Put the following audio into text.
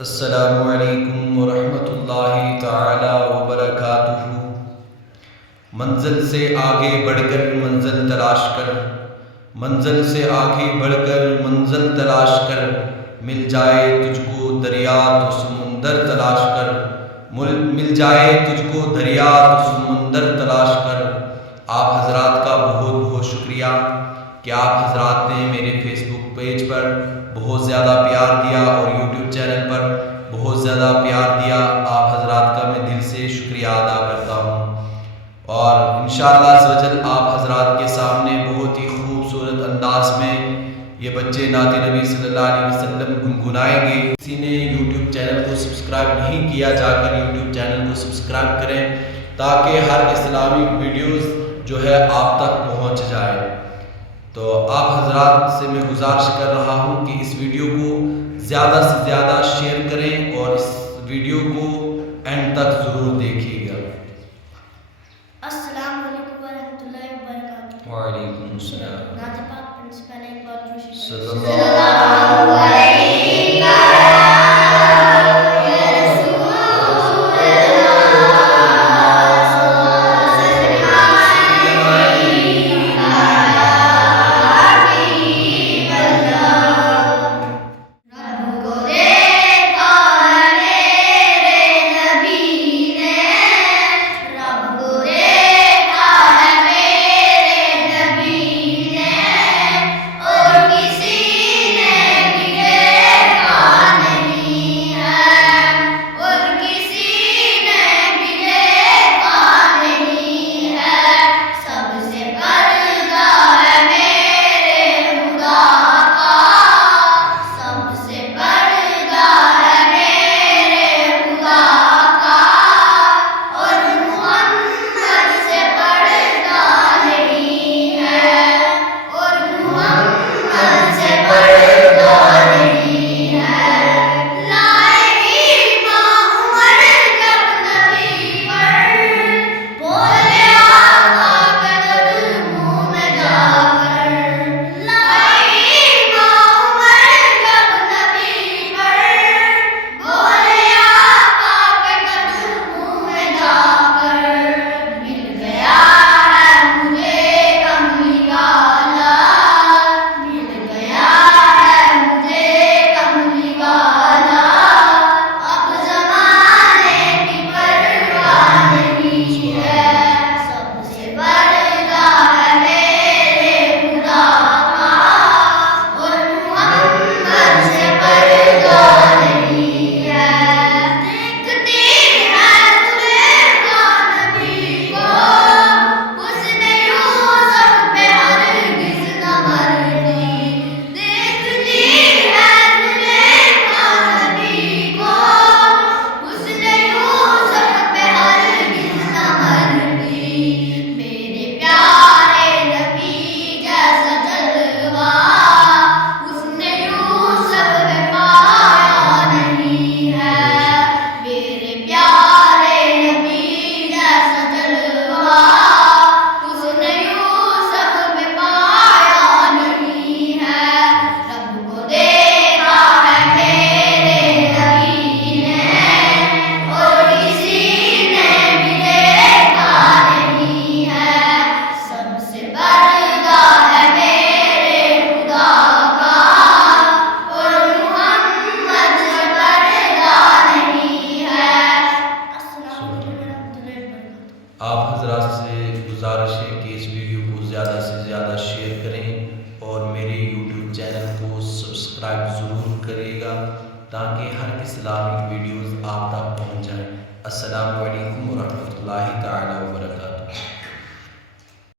अस्सलामु अलैकुम वरहमतुल्लाहि ताला वबरकातुहू। मंजिल से आगे बढ़कर मंजिल तलाश कर, मंजिल से आगे बढ़कर मंजिल तलाश कर, मिल जाए तुझको दरिया तो समुंदर तलाश कर, मिल जाए तुझको दरिया तो समुंदर तलाश कर। आप हजरात का बहुत बहुत शुक्रिया कि आप हजरात ने मेरे फेसबुक पेज पर बहुत ज़्यादा प्यार दिया और यूट्यूब चैनल पर बहुत ज़्यादा प्यार दिया। आप हजरात का मैं दिल से शुक्रिया अदा करता हूँ और इंशाअल्लाह अज़्ज़ वजल आप हजरात के सामने बहुत ही खूबसूरत अंदाज में ये बच्चे नाते नबी सल्लल्लाहु अलैहि वसल्लम गुनगुनाएंगे। किसी ने यूट्यूब चैनल को सब्सक्राइब नहीं किया, जाकर यूट्यूब चैनल को सब्सक्राइब करें ताकि हर इस्लामिक वीडियोस जो है आप तक पहुँच जाए। तो आप हजरात से मैं गुजारिश कर रहा हूँ कि इस वीडियो को ज़्यादा से ज़्यादा शेयर करें और इस वीडियो को एंड तक ज़रूर देखिएगा। अस्सलाम वालेकुम वरहमतुल्लाहि वबरकातुहू। वालेकुम अस्सलाम। नाते पाक प्रिंसिपल एक बार जोशी सल्लल्लाहु अलैहि आप हजरात से गुजारिश है कि इस वीडियो को ज़्यादा से ज़्यादा शेयर करें और मेरे यूट्यूब चैनल को सब्सक्राइब ज़रूर करिएगा ताकि हर इस्लामिक वीडियोस आप तक पहुंच जाएं। अस्सलामु अलैकुम वरहमतुल्लाहि ताला।